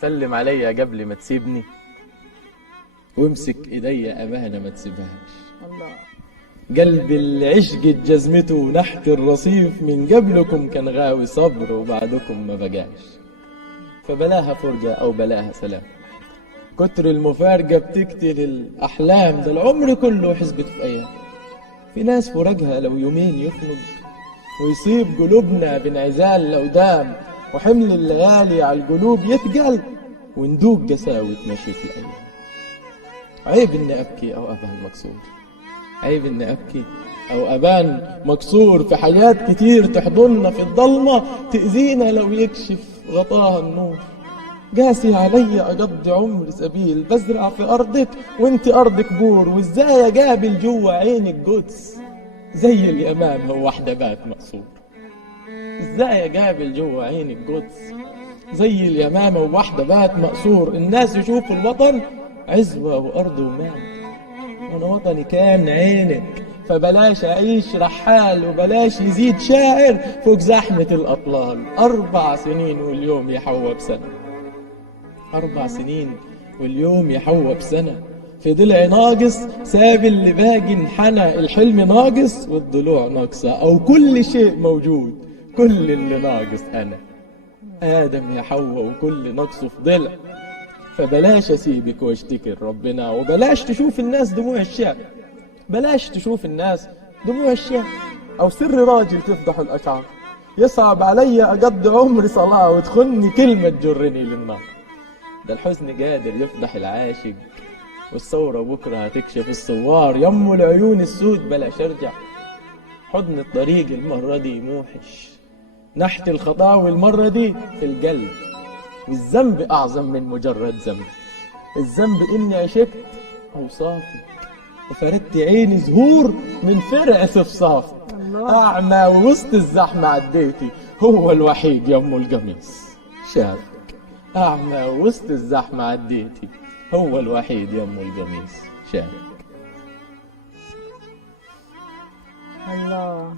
سلم عليا قبل ما تسيبني، وامسك ايديا امانه ما تسيبهاش. الله. قلبي اللي عشقت جزمته نحت الرصيف، من قبلكم كان غاوي صبر وبعدكم ما بقاش. فبلاها فرجة او بلاها سلام، كتر المفارقة بتقتل الاحلام، ده العمر كله حسبت في ايام. في ناس فراقها لو يومين يخنق، ويصيب قلوبنا بانعزال لو دام، وحمل الليالي على القلوب يثقل، وندوق قساوة مشية الايام. عيب اني ابكي او ابان مكسور، عيب اني ابكي او ابان مكسور في حياة كتير تحضننا في الضلمة، تأذينا لو يكشف غطاها النور. قاسي علي اقضي عمر سبيل، بزرع في ارضك وانت ارضك بور، وازاي اقابل جوا عينك قدس زي اليمامة وواحدة بات مقصور. ازاي اقابل جوا عينك قدس زي اليمامة وواحدة بات مقصور. الناس يشوفوا الوطن عزوة وارض ومال، وانا وطني كان عينك، فبلاش اعيش رحال وبلاش يزيد شاعر فوق زحمة الاطلال. 4 سنين واليوم يحوى بسنة، 4 سنين واليوم يحوى بسنة. في ضلع ناقص ساب اللي باقي انحنى، الحلم ناقص والضلوع ناقصة، او كل شيء موجود كل اللي ناقص انا. ادم يا حواء وكل نقصه في ضلع. فبلاش اسيبك واشتكي ربنا، وبلاش تشوف الناس دموع الشعب، بلاش تشوف الناس دموع الشعب، او سر راجل تفضح الاشعار. يصعب علي اقضي عمري صلاة وتخني كلمة تجرني للنار. ده الحزن قادر يفضح العاشق، والثورة بكرة هتكشف الثوار. يمو العيون السود بلاش ارجع، حضن الطريق المرة دي موحش، نحت الخطاوي المرة دي في القلب. والذنب أعظم من مجرد ذنب، الذنب إني عشقت أوصافك وفردت عيني زهور من فرع صفصافك. أعمى ووسط الزحمة عديتي، هو الوحيد يم القميص شافك. أعمى ووسط الزحمة عديتي، هو الوحيد يم القميص شافك. الله.